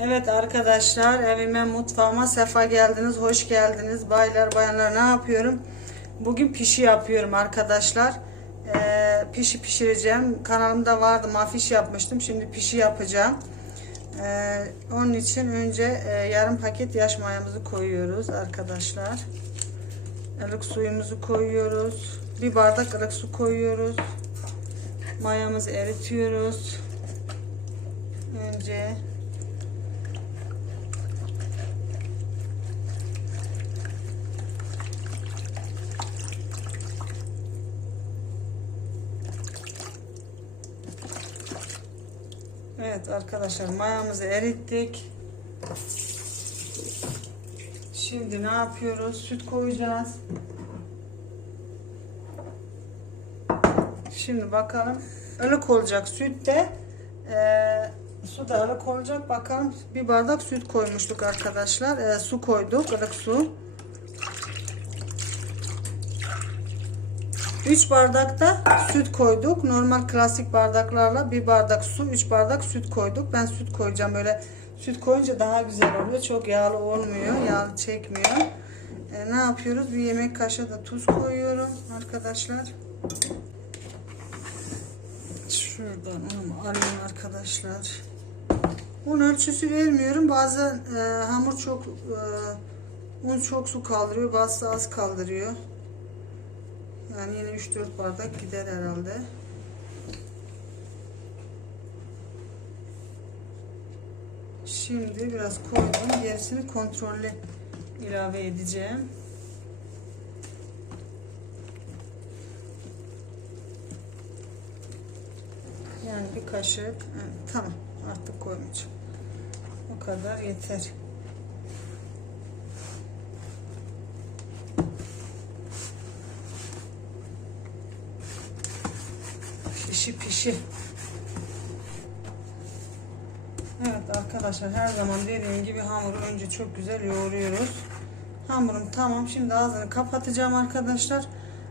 Evet arkadaşlar evime mutfağıma sefa geldiniz hoş geldiniz. Baylar bayanlar ne yapıyorum? Bugün pişi yapıyorum arkadaşlar. Ee, pişi pişireceğim. Kanalımda vardı mafiş yapmıştım. Şimdi pişi yapacağım. Ee, onun için önce e, yarım paket yaş mayamızı koyuyoruz arkadaşlar. Ilık suyumuzu koyuyoruz. Bir bardak ılık su koyuyoruz. Mayamızı eritiyoruz. Önce Evet arkadaşlar mayamızı erittik. Şimdi ne yapıyoruz? Süt koyacağız. Şimdi bakalım. ılık olacak süt de eee su da ılık olacak. Bakalım bir bardak süt koymuştuk arkadaşlar. Eee, su koyduk. ılık su. 3 bardak da süt koyduk. Normal klasik bardaklarla bir bardak su, 3 bardak süt koyduk. Ben süt koyacağım. Böyle süt koyunca daha güzel oluyor. Çok yağlı olmuyor. Yağlı çekmiyor. E, ne yapıyoruz? Bir yemek kaşığı da tuz koyuyorum arkadaşlar. Şuradan unumu alayım arkadaşlar. Un ölçüsü vermiyorum. Bazen e, hamur çok e, un çok su kaldırıyor. Bazısı az kaldırıyor. Yani yine 3-4 bardak gider herhalde. Şimdi biraz koydum. Gerisini kontrollü ilave edeceğim. Yani bir kaşık. Evet, tamam. Artık koymayacağım. O kadar yeter. Pişi pişi. Evet arkadaşlar her zaman dediğim gibi hamuru önce çok güzel yoğuruyoruz. Hamurum tamam. Şimdi ağzını kapatacağım arkadaşlar.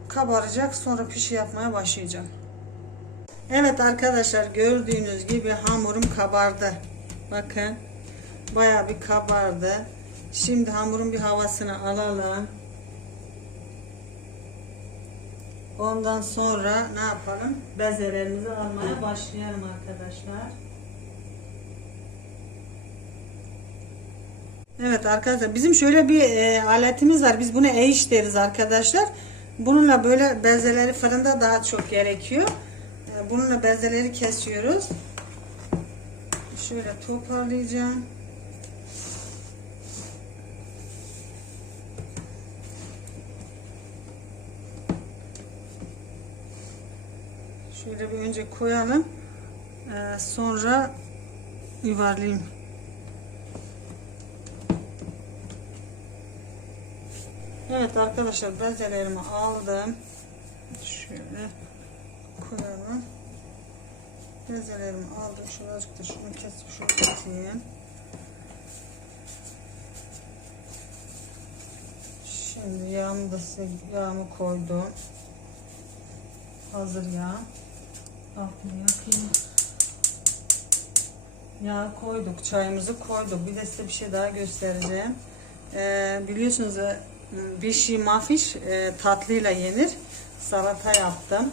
Kabaracak. Sonra pişi yapmaya başlayacağım. Evet arkadaşlar gördüğünüz gibi hamurum kabardı. Bakın. Baya bir kabardı. Şimdi hamurun bir havasını alalım. Ondan sonra ne yapalım? Bezelerimizi almaya başlayalım arkadaşlar. Evet arkadaşlar bizim şöyle bir e, aletimiz var. Biz buna eğiş deriz arkadaşlar. Bununla böyle bezeleri fırında daha çok gerekiyor. E, bununla bezeleri kesiyoruz. Şöyle toparlayacağım. Şöyle bir önce koyalım. Ee, sonra yuvarlayayım. Evet arkadaşlar bezelerimi aldım. Şöyle koyalım. Bezelerimi aldım. Şuracık da şunu kesip şöyle atayım. Şimdi yağımı da yağımı koydum. Hazır yağ. Altını yakayım. Yağ koyduk, çayımızı koyduk. Bir de size bir şey daha göstereceğim. Ee, biliyorsunuz e, bir şey mafiş e, tatlıyla yenir. Salata yaptım.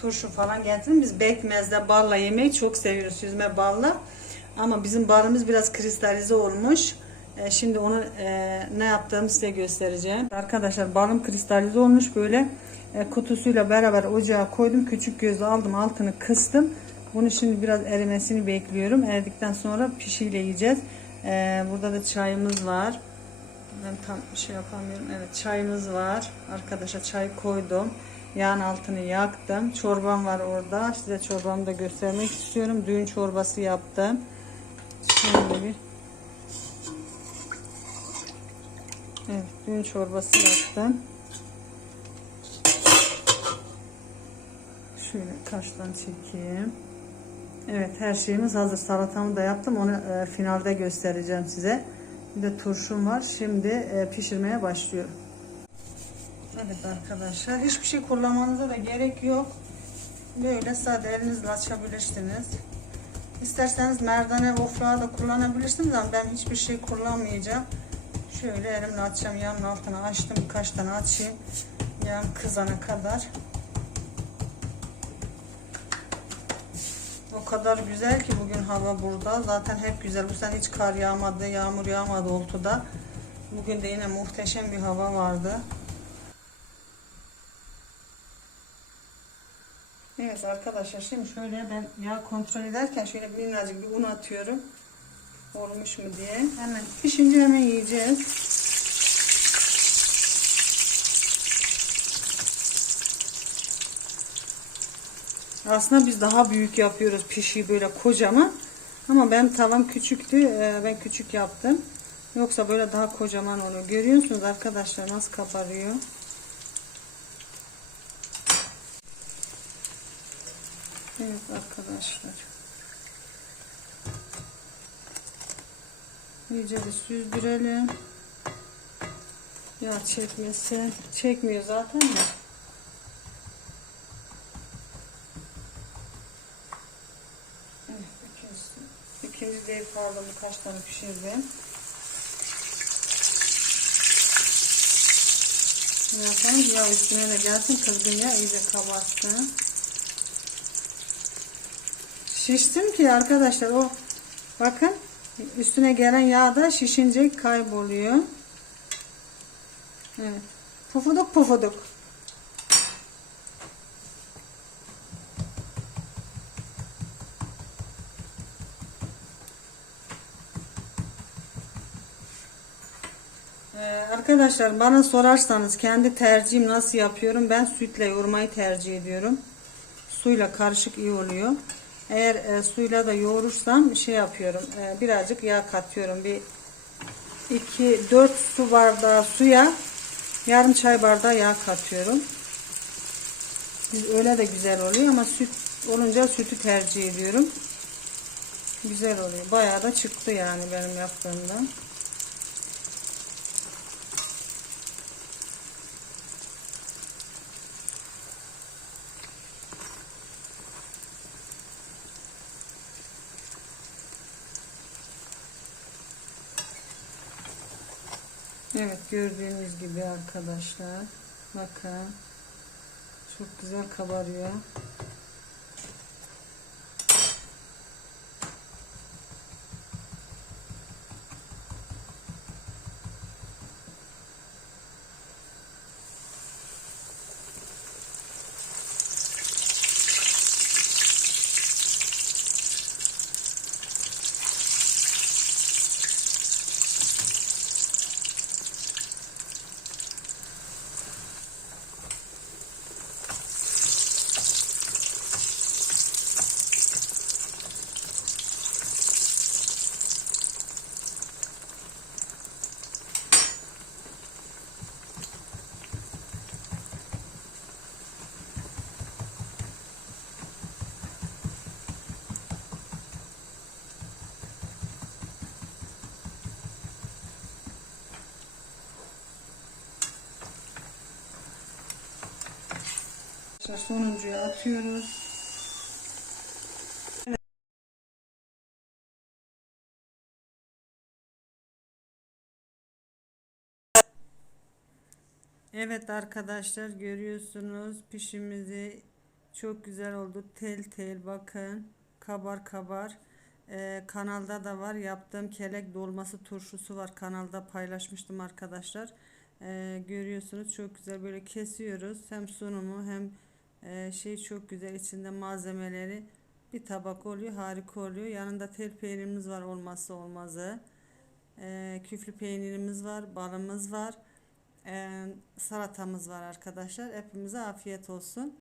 Turşu falan getirdim. Biz bekmezde balla yemeyi çok seviyoruz. Süzme balla. Ama bizim balımız biraz kristalize olmuş. E, şimdi onu e, ne yaptığımı size göstereceğim. Arkadaşlar balım kristalize olmuş böyle kutusuyla beraber ocağa koydum. Küçük gözü aldım altını kıstım. Bunu şimdi biraz erimesini bekliyorum. Eridikten sonra pişiyle yiyeceğiz. E, burada da çayımız var. Ben tam şey yapamıyorum. Evet çayımız var. Arkadaşlar çay koydum. Yağın altını yaktım. Çorbam var orada. Size çorbamı da göstermek istiyorum. Düğün çorbası yaptım. Şimdi bir Evet, düğün çorbası yaptım. Şöyle karşıdan çekeyim. Evet, her şeyimiz hazır. Salatamı da yaptım. Onu e, finalde göstereceğim size. Bir de turşum var. Şimdi e, pişirmeye başlıyorum. Evet arkadaşlar, hiçbir şey kullanmanıza da gerek yok. Böyle sade elinizle açabilirsiniz. İsterseniz merdane ofrağı da kullanabilirsiniz ama ben hiçbir şey kullanmayacağım. Şöyle elimle açacağım. Yanın altına açtım. Birkaç tane açayım. Yan kızana kadar. Kadar güzel ki bugün hava burada. Zaten hep güzel. Bu sene hiç kar yağmadı, yağmur yağmadı Oltu'da. Bugün de yine muhteşem bir hava vardı. Evet arkadaşlar şimdi şöyle ben yağ kontrol ederken şöyle minnacık bir un atıyorum. Olmuş mu diye. Hemen pişince hemen yiyeceğiz. Aslında biz daha büyük yapıyoruz pişiyi böyle kocaman. Ama benim tavam küçüktü. ee, Ben küçük yaptım. Yoksa böyle daha kocaman oluyor. Görüyorsunuz arkadaşlar nasıl kabarıyor. Evet arkadaşlar. İyice bir süzdürelim. Yağ çekmesi. Çekmiyor zaten de. Evet, ikincisi. İkinci değil pardon birkaç tane pişirdim. Zaten yağ üstüne de gelsin kızgın yağ iyice kabarsın. Şiştim ki arkadaşlar o bakın üstüne gelen yağ da şişince kayboluyor. Evet. Pufuduk pufuduk. Ee, arkadaşlar bana sorarsanız kendi tercihim nasıl yapıyorum? Ben sütle yoğurmayı tercih ediyorum. Suyla karışık iyi oluyor. Eğer e, suyla da yoğurursam şey yapıyorum e, birazcık yağ katıyorum. Bir 2 4 su bardağı suya yarım çay bardağı yağ katıyorum. Öyle de güzel oluyor ama süt olunca sütü tercih ediyorum. Güzel oluyor. Bayağı da çıktı yani benim yaptığımdan Evet gördüğünüz gibi arkadaşlar bakın çok güzel kabarıyor. Arkadaşlar sonuncuyu atıyoruz. Evet arkadaşlar görüyorsunuz pişimizi. Çok güzel oldu. Tel tel bakın kabar kabar. Ee, kanalda da var yaptığım kelek dolması turşusu var. Kanalda paylaşmıştım arkadaşlar. Ee, görüyorsunuz çok güzel. Böyle kesiyoruz. Hem sunumu hem e, şey çok güzel içinde malzemeleri bir tabak oluyor harika oluyor. Yanında tel peynirimiz var olmazsa olmazı. Ee, küflü peynirimiz var balımız var. Ee, salatamız var arkadaşlar. Hepimize afiyet olsun